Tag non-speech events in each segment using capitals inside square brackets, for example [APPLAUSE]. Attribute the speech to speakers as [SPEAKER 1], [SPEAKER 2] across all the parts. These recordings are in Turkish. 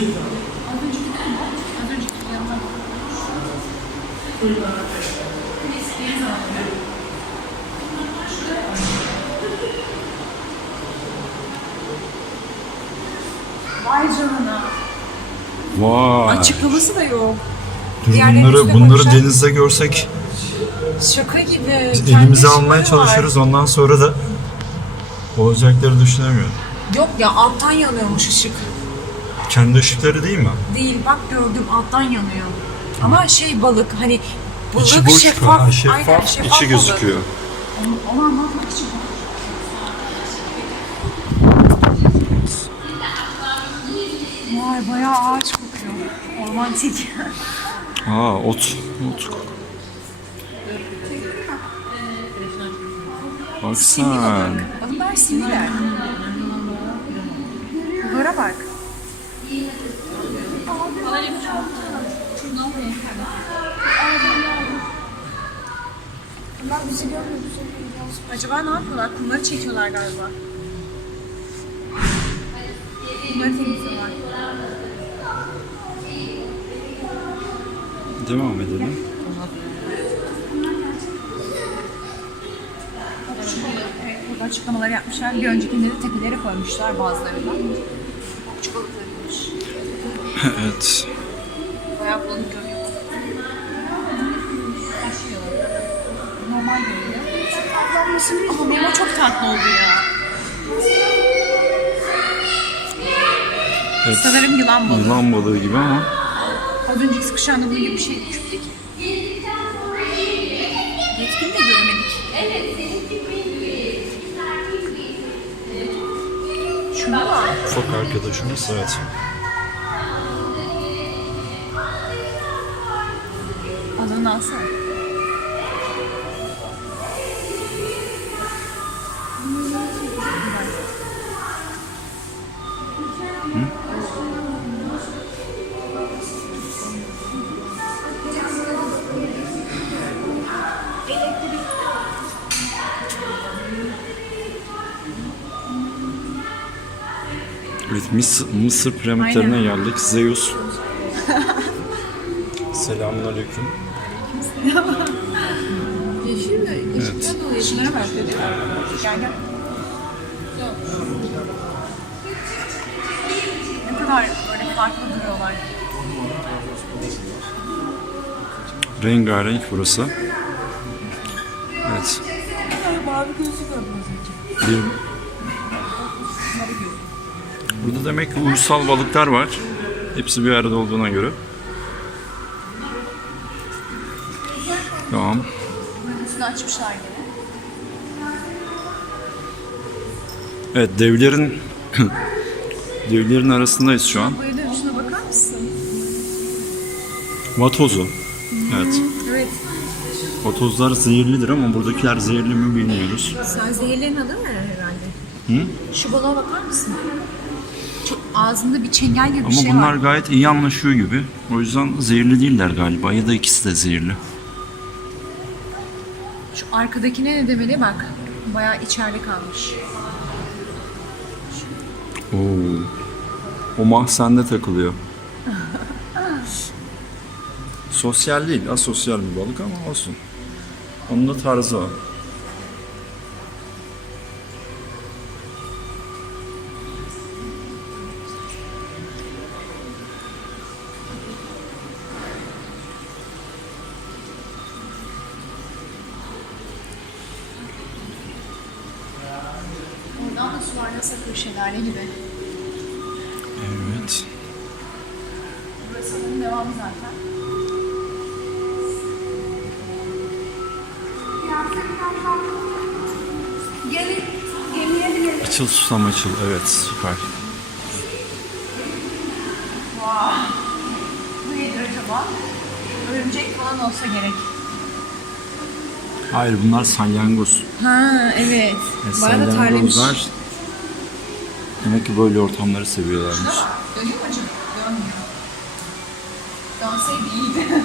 [SPEAKER 1] Az önceki değil mi? Az önceki yanına bak. Vay canına.
[SPEAKER 2] Vay.
[SPEAKER 1] Açıklaması da yok.
[SPEAKER 2] Dur bunları bunları denizde görsek
[SPEAKER 1] Şaka gibi.
[SPEAKER 2] elimize
[SPEAKER 1] Kendi
[SPEAKER 2] almaya
[SPEAKER 1] ışıkları var.
[SPEAKER 2] çalışırız. Ondan sonra da olacakları düşünemiyorum.
[SPEAKER 1] Yok ya alttan yanıyormuş ışık.
[SPEAKER 2] Kendi ışıkları değil mi?
[SPEAKER 1] Değil bak gördüm alttan yanıyor. Ama şey balık hani balık
[SPEAKER 2] İçi boş
[SPEAKER 1] şeffaf.
[SPEAKER 2] ha, şeffaf,
[SPEAKER 1] aynen, şeffaf
[SPEAKER 2] içi
[SPEAKER 1] balık.
[SPEAKER 2] gözüküyor.
[SPEAKER 1] Onu, onu anlatmak için. Vay bayağı ağaç kokuyor. Romantik.
[SPEAKER 2] Aa ot. Ot. Bak sen.
[SPEAKER 1] Bunlar similer. Bunlara bak.
[SPEAKER 3] Bunlar bizi görmüyor.
[SPEAKER 1] Acaba ne yapıyorlar? Kumları çekiyorlar galiba. Kumları temizliyorlar.
[SPEAKER 2] Devam edelim.
[SPEAKER 1] Evet, burada açıklamaları yapmışlar. Bir öncekinde de tepeleri koymuşlar bazılarından. Okçu. [LAUGHS]
[SPEAKER 2] evet.
[SPEAKER 1] Bayağı balık görüyor. Normal görüyor. Ama Memo çok tatlı oldu ya.
[SPEAKER 2] evet.
[SPEAKER 1] Sanırım yılan balığı.
[SPEAKER 2] Yılan balığı gibi ama
[SPEAKER 1] Az önceki sıkışan bunun gibi bir şey küçüktü ki. Yetkini de göremedik. Şuna bak.
[SPEAKER 2] ufak arkadaşımız evet.
[SPEAKER 1] Balığını alsana.
[SPEAKER 2] Evet Mısır, Mısır piramitlerine
[SPEAKER 1] Aynen.
[SPEAKER 2] geldik. Zeus. [LAUGHS] Selamun aleyküm.
[SPEAKER 1] Yeşil?
[SPEAKER 2] Evet.
[SPEAKER 1] Yeşillere bak dedi. Gel gel. Ne kadar böyle farklı duruyorlar.
[SPEAKER 2] Rengarenk burası. Evet.
[SPEAKER 1] Mavi önce.
[SPEAKER 2] Burada demek ki uysal balıklar var. Hepsi bir arada olduğuna göre. Tamam.
[SPEAKER 1] Üstünü açmışlar gene.
[SPEAKER 2] Evet devlerin [CLEARS THROAT] devlerin arasındayız şu an.
[SPEAKER 1] Bayılırım şuna bakar mısın?
[SPEAKER 2] Vatozu. Evet.
[SPEAKER 1] Evet.
[SPEAKER 2] Vatozlar zehirlidir ama buradakiler zehirli mi bilmiyoruz.
[SPEAKER 1] Sen zehirlerin adı mı herhalde?
[SPEAKER 2] Hı?
[SPEAKER 1] Şu balığa bakar mısın? Çok ağzında bir çengel gibi bir
[SPEAKER 2] Ama
[SPEAKER 1] şey
[SPEAKER 2] bunlar
[SPEAKER 1] var.
[SPEAKER 2] gayet iyi anlaşıyor gibi. O yüzden zehirli değiller galiba ya da ikisi de zehirli.
[SPEAKER 1] Arkadakine ne demeli bak. Bayağı içeride kalmış.
[SPEAKER 2] Oo. O mahzende takılıyor. [LAUGHS] Sosyal değil, asosyal bir balık ama olsun. Onun da tarzı o.
[SPEAKER 1] gibi.
[SPEAKER 2] Evet.
[SPEAKER 1] Burası onun devamı zaten.
[SPEAKER 3] Gelin. Gemiye binelim.
[SPEAKER 2] Açıl susam açıl. Evet, süper.
[SPEAKER 1] Bu nedir acaba? Örümcek falan olsa gerek.
[SPEAKER 2] Hayır, bunlar salyangoz.
[SPEAKER 1] Ha evet.
[SPEAKER 2] Evet,
[SPEAKER 1] Bayağı da terlemiş.
[SPEAKER 2] salyangozlar demek ki böyle ortamları seviyorlarmış.
[SPEAKER 1] Dönüyor mu acaba? Dönmüyor. Dönseydi iyiydi.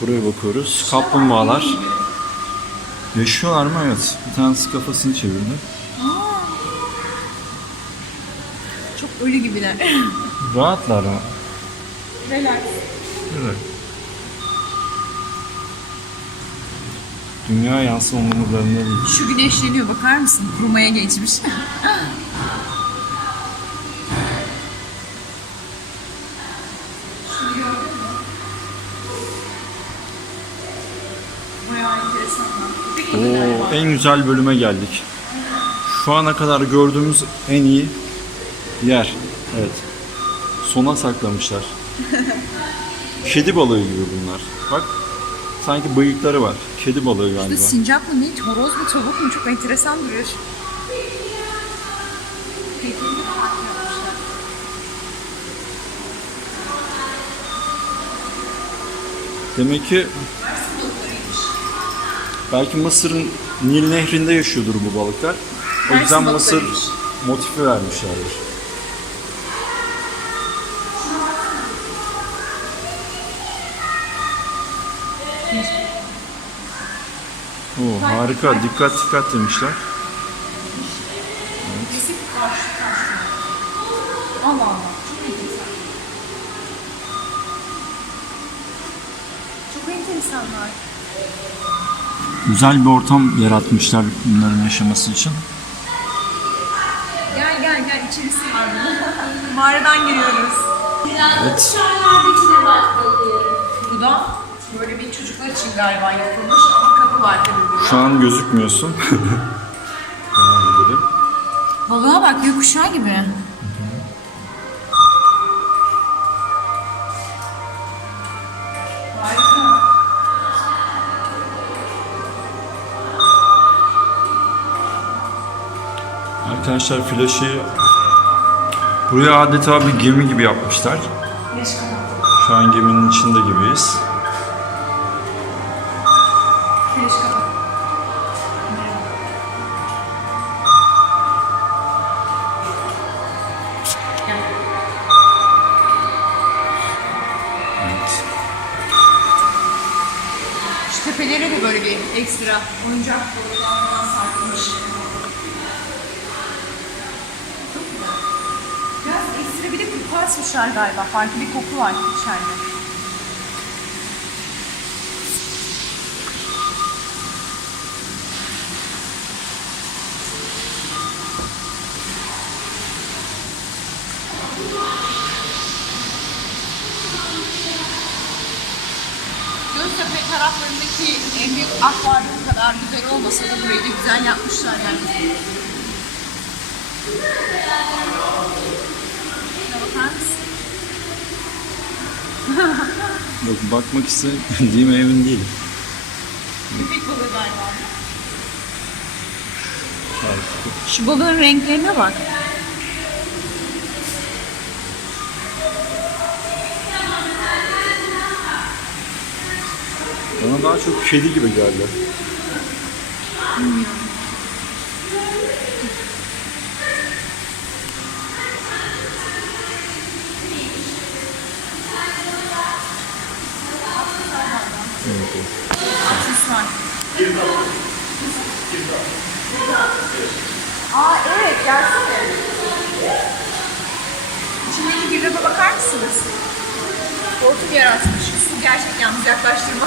[SPEAKER 2] Buraya bakıyoruz. Kaplumbağalar. Yaşıyorlar mı? Evet. Bir tanesi kafasını çevirdi.
[SPEAKER 1] Çok ölü gibiler.
[SPEAKER 2] Rahatlar ha.
[SPEAKER 1] Relax.
[SPEAKER 2] Evet. Dünya yansın umurlarında değil.
[SPEAKER 1] Şu güneşleniyor bakar mısın? Kurumaya geçmiş.
[SPEAKER 2] Oo, en güzel bölüme geldik. Şu ana kadar gördüğümüz en iyi yer. Evet. Sona saklamışlar. [LAUGHS] Kedi balığı gibi bunlar. Bak sanki bıyıkları var. Kedi balığı galiba.
[SPEAKER 1] sincap mı ne? Horoz mu tavuk mu? Çok enteresan duruyor.
[SPEAKER 2] Demek ki belki Mısır'ın Nil Nehri'nde yaşıyordur bu balıklar. O yüzden Mısır motifi vermişlerdir. Oo, harika. Dikkat dikkat demişler.
[SPEAKER 1] Kesip karşı karşı. Allah Allah. Çok enteresan. Çok enteresanlar.
[SPEAKER 2] Güzel bir ortam yaratmışlar bunların yaşaması için.
[SPEAKER 1] Gel gel gel içerisi var bunun. [LAUGHS] Mağaradan giriyoruz.
[SPEAKER 2] Evet.
[SPEAKER 1] Bu da böyle bir çocuklar için galiba yapılmış ama var tabii burada.
[SPEAKER 2] Şu an gözükmüyorsun. [LAUGHS] Devam edelim.
[SPEAKER 1] Balığa bak gökkuşağı gibi.
[SPEAKER 2] Arkadaşlar flaşı buraya adeta bir gemi gibi yapmışlar. Şu an geminin içinde gibiyiz.
[SPEAKER 1] Şu tepelere de böyle bir ekstra oyuncak borular falan sarkılmış. Çok güzel. Biraz ekstra bir de koku asmışlar galiba. Farklı bir koku var içeride. Göztepe taraflarındaki en büyük akvaryum kadar güzel olmasa da burayı da güzel yapmışlar yani. Bakar mısın? [LAUGHS]
[SPEAKER 2] Bak, bakmak istediğime emin değilim.
[SPEAKER 1] Köpek balığı galiba. Şu balığın renklerine bak.
[SPEAKER 2] Bana daha çok kedi gibi geldi.
[SPEAKER 1] Var. Aa evet gelsene. İçindeki girdaba bakar mısınız? Hortum yaratmış. Su gerçek yalnız yaklaştırma.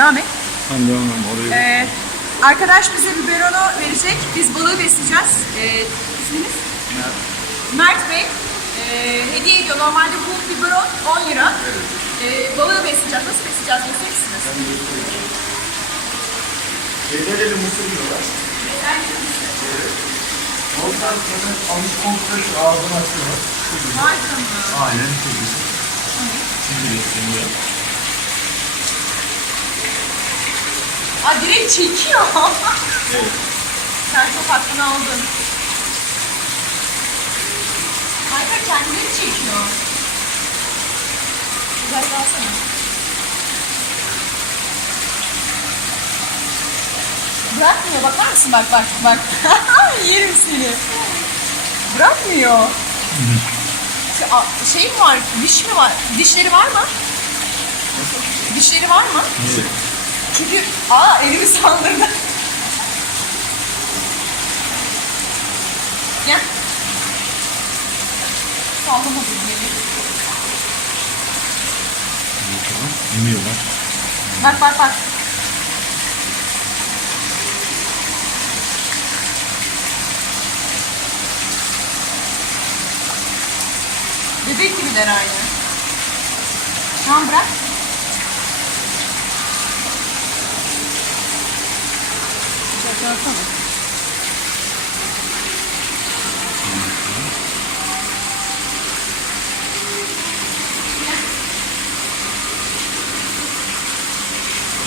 [SPEAKER 1] Devam et.
[SPEAKER 2] Ben devam oraya.
[SPEAKER 1] Ee, arkadaş bize biberonu verecek. Biz balığı besleyeceğiz. Ee, isminiz? Mert. Mert Bey ee, hediye ediyor. Normalde bu biberon 10 lira. Ee, balığı besleyeceğiz. Nasıl besleyeceğiz? Gösterir misiniz?
[SPEAKER 4] Bedeleli mısır yiyorlar. Ondan sonra almış kontrol ağzını açıyorlar.
[SPEAKER 1] Vay canına.
[SPEAKER 4] Aynen güzel. Şimdi besleniyor.
[SPEAKER 1] Aa direkt çekiyor.
[SPEAKER 4] Evet.
[SPEAKER 1] Sen çok hakkını aldın. Kanka kendini çekiyor. Güzel alsana. Bırakmıyor bakar mısın bak bak bak. [LAUGHS] Yerim seni. Bırakmıyor. Şu- a- Şey mi var? Diş mi var? Dişleri var mı? Dişleri var mı? Çünkü aa elimi saldırdı. Gel. Sallama beni.
[SPEAKER 2] Yemiyorlar.
[SPEAKER 1] Bak bak bak. Bebek gibiler aynı. Tamam bırak.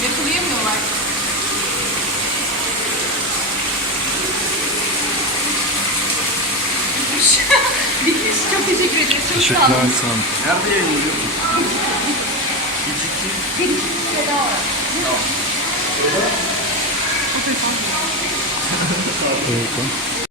[SPEAKER 1] Yakalayamıyorlar. Bitmiş. Bitmiş. Çok teşekkür ederiz. Çok sağ
[SPEAKER 2] Teşekkürler
[SPEAKER 1] olun.
[SPEAKER 2] sağ olun.
[SPEAKER 4] Nerede yayınlıyor?
[SPEAKER 1] Bir şey daha var.
[SPEAKER 2] Evet.